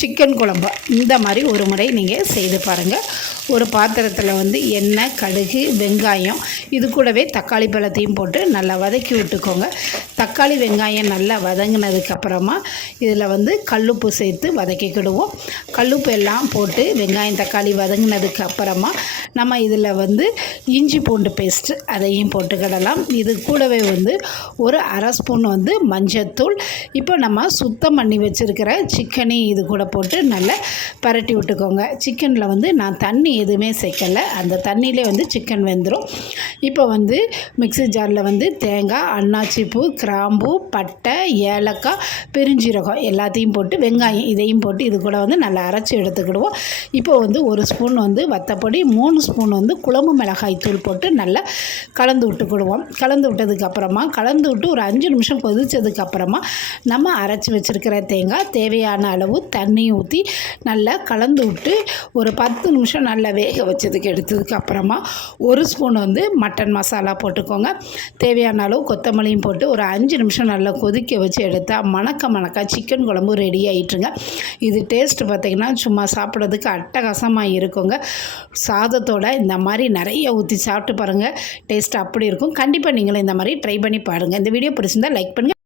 Chicken குழம்பு இந்த மாதிரி ஒரு முறை நீங்கள் செய்து பாருங்கள். ஒரு பாத்திரத்தில் வந்து எண்ணெய், கடுகு, வெங்காயம், இது கூடவே தக்காளி பழத்தையும் போட்டு நல்லா வதக்கி விட்டுக்கோங்க. தக்காளி வெங்காயம் நல்லா வதங்கினதுக்கப்புறமா இதில் வந்து கல்லுப்பு சேர்த்து வதக்கிக்கிடுவோம். கல்லுப்பு எல்லாம் போட்டு வெங்காயம் தக்காளி வதங்கினதுக்கு அப்புறமா நம்ம இதில் வந்து இஞ்சி பூண்டு பேஸ்ட்டு அதையும் போட்டுக்கிடலாம். இது கூடவே வந்து ஒரு அரை ஸ்பூன் வந்து மஞ்சத்தூள். இப்போ நம்ம சுத்தம் பண்ணி வச்சுருக்கிற சிக்கனையும் இது கூட போட்டு நல்லா பரட்டி விட்டுக்கோங்க. சிக்கனில் வந்து நான் தண்ணி எதுவுமே சேர்க்கலை, அந்த தண்ணியிலே வந்து சிக்கன் வெந்துடும். இப்போ வந்து மிக்ஸி ஜாரில் வந்து தேங்காய், அன்னாச்சி பூ, கிராம்பு, பட்டை, ஏலக்காய், பெருஞ்சீரகம் எல்லாத்தையும் போட்டு வெங்காயம் இதையும் போட்டு இது கூட வந்து நல்லா அரைச்சி எடுத்துக்கிடுவோம். இப்போ வந்து ஒரு ஸ்பூன் வந்து வத்தப்பொடி, 3 ஸ்பூன் வந்து குழம்பு மிளகாய் தூள் போட்டு நல்லா கலந்து விட்டுக்கிடுவோம். கலந்து விட்டதுக்கப்புறமா கலந்து விட்டு ஒரு 5 நிமிஷம் கொதித்ததுக்கப்புறமா நம்ம அரைச்சி வச்சுருக்கிற தேங்காய் தேவையான அளவு தண்ணி ஊற்றி நல்லா கலந்து விட்டு ஒரு 10 நிமிஷம் நல்லா வேக வச்சதுக்கு எடுத்ததுக்கப்புறமா ஒரு ஸ்பூன் வந்து மட்டன் மசாலா போட்டுக்கோங்க. தேவையான அளவு கொத்தமல்லியும் போட்டு ஒரு 5 நிமிஷம் நல்லா கொதிக்க வச்சு எடுத்தால் மணக்க சிக்கன் குழம்பு ரெடி ஆகிட்டுருங்க. இது டேஸ்ட்டு பார்த்திங்கன்னா சும்மா சாப்பிட்றதுக்கு அட்டகாசமாக இருக்குங்க. சாதத்தோடு இந்த மாதிரி நிறைய ஊற்றி சாப்பிட்டு பாருங்கள், டேஸ்ட் அப்படி இருக்கும். கண்டிப்பாக நீங்களும் இந்த மாதிரி ட்ரை பண்ணி பாருங்கள். இந்த வீடியோ பிடிச்சிருந்தால் லைக் பண்ணுங்கள்.